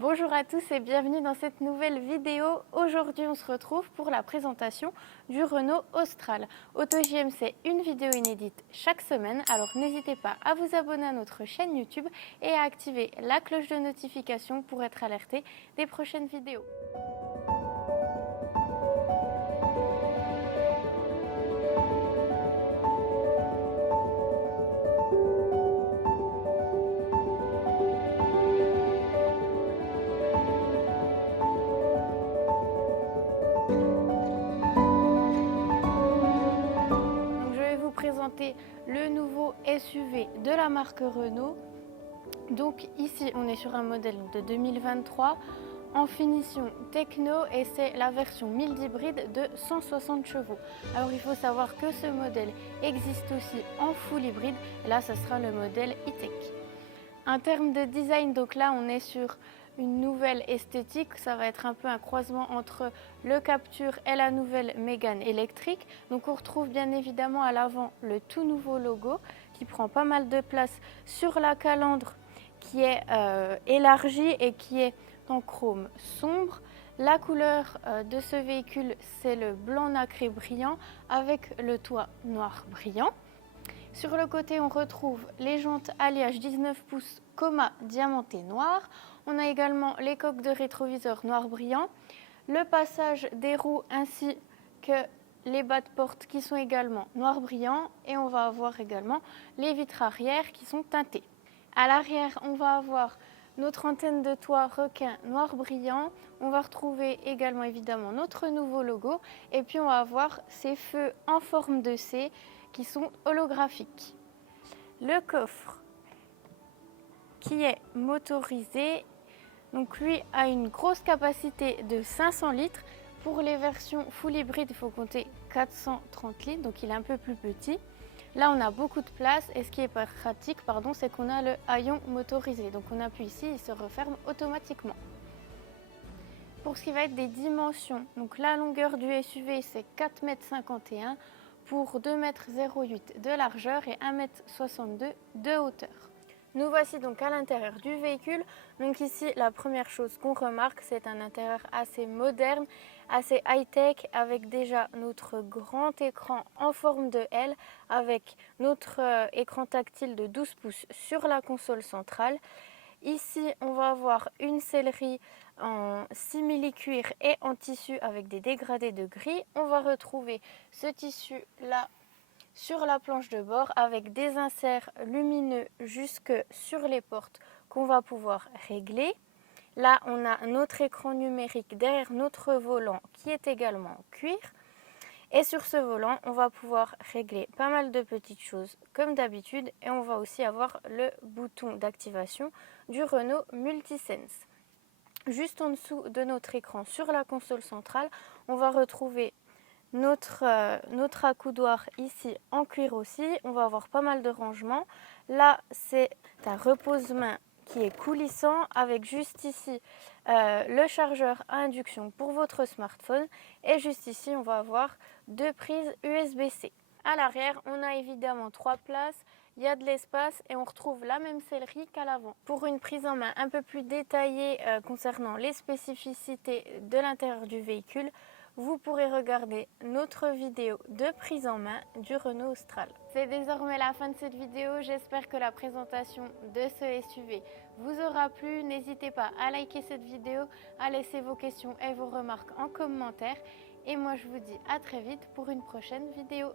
Bonjour à tous et bienvenue dans cette nouvelle vidéo. Aujourd'hui on se retrouve pour la présentation du Renault Austral. AutoJM, c'est une vidéo inédite chaque semaine, alors n'hésitez pas à vous abonner à notre chaîne YouTube et à activer la cloche de notification pour être alerté des prochaines vidéos. Je vais vous présenter le nouveau SUV de la marque Renault. Donc ici on est sur un modèle de 2023 en finition techno et c'est la version mild hybride de 160 chevaux. Alors il faut savoir que ce modèle existe aussi en full hybride et là ce sera le modèle e-tech. En termes de design, donc là on est sur une nouvelle esthétique, ça va être un peu un croisement entre le Captur et la nouvelle Mégane électrique. Donc on retrouve bien évidemment à l'avant le tout nouveau logo qui prend pas mal de place sur la calandre qui est élargie et qui est en chrome sombre. La couleur de ce véhicule, c'est le blanc nacré brillant avec le toit noir brillant. Sur le côté, on retrouve les jantes alliage 19 pouces Coma diamanté noir. On a également les coques de rétroviseur noir brillant, le passage des roues ainsi que les bas de porte qui sont également noir brillant et on va avoir également les vitres arrière qui sont teintées. À l'arrière, on va avoir notre antenne de toit requin noir brillant. On va retrouver également évidemment notre nouveau logo et puis on va avoir ces feux en forme de C qui sont holographiques. Le coffre qui est motorisé, donc lui a une grosse capacité de 500 litres. Pour les versions full hybride, il faut compter 430 litres, donc il est un peu plus petit. Là, on a beaucoup de place et ce qui est pratique, c'est qu'on a le haillon motorisé. Donc on appuie ici, il se referme automatiquement. Pour ce qui va être des dimensions, donc la longueur du SUV, c'est 4,51 m pour 2,08 m de largeur et 1,62 m de hauteur. Nous voici donc à l'intérieur du véhicule. Donc ici, la première chose qu'on remarque, c'est un intérieur assez moderne, assez high-tech, avec déjà notre grand écran en forme de L, avec notre écran tactile de 12 pouces sur la console centrale. Ici, on va avoir une sellerie en simili-cuir et en tissu avec des dégradés de gris. On va retrouver ce tissu-là sur la planche de bord avec des inserts lumineux jusque sur les portes qu'on va pouvoir régler. Là, on a notre écran numérique derrière notre volant qui est également en cuir. Et sur ce volant, on va pouvoir régler pas mal de petites choses comme d'habitude et on va aussi avoir le bouton d'activation du Renault Multisense. Juste en dessous de notre écran sur la console centrale, on va retrouver notre accoudoir ici en cuir aussi. On va avoir pas mal de rangements. Là, c'est un repose-main qui est coulissant avec juste ici le chargeur à induction pour votre smartphone et juste ici on va avoir deux prises USB-C. À l'arrière, on a évidemment 3 places, il y a de l'espace et on retrouve la même sellerie qu'à l'avant. Pour une prise en main un peu plus détaillée concernant les spécificités de l'intérieur du véhicule, vous pourrez regarder notre vidéo de prise en main du Renault Austral. C'est désormais la fin de cette vidéo, j'espère que la présentation de ce SUV vous aura plu. N'hésitez pas à liker cette vidéo, à laisser vos questions et vos remarques en commentaire. Et moi je vous dis à très vite pour une prochaine vidéo.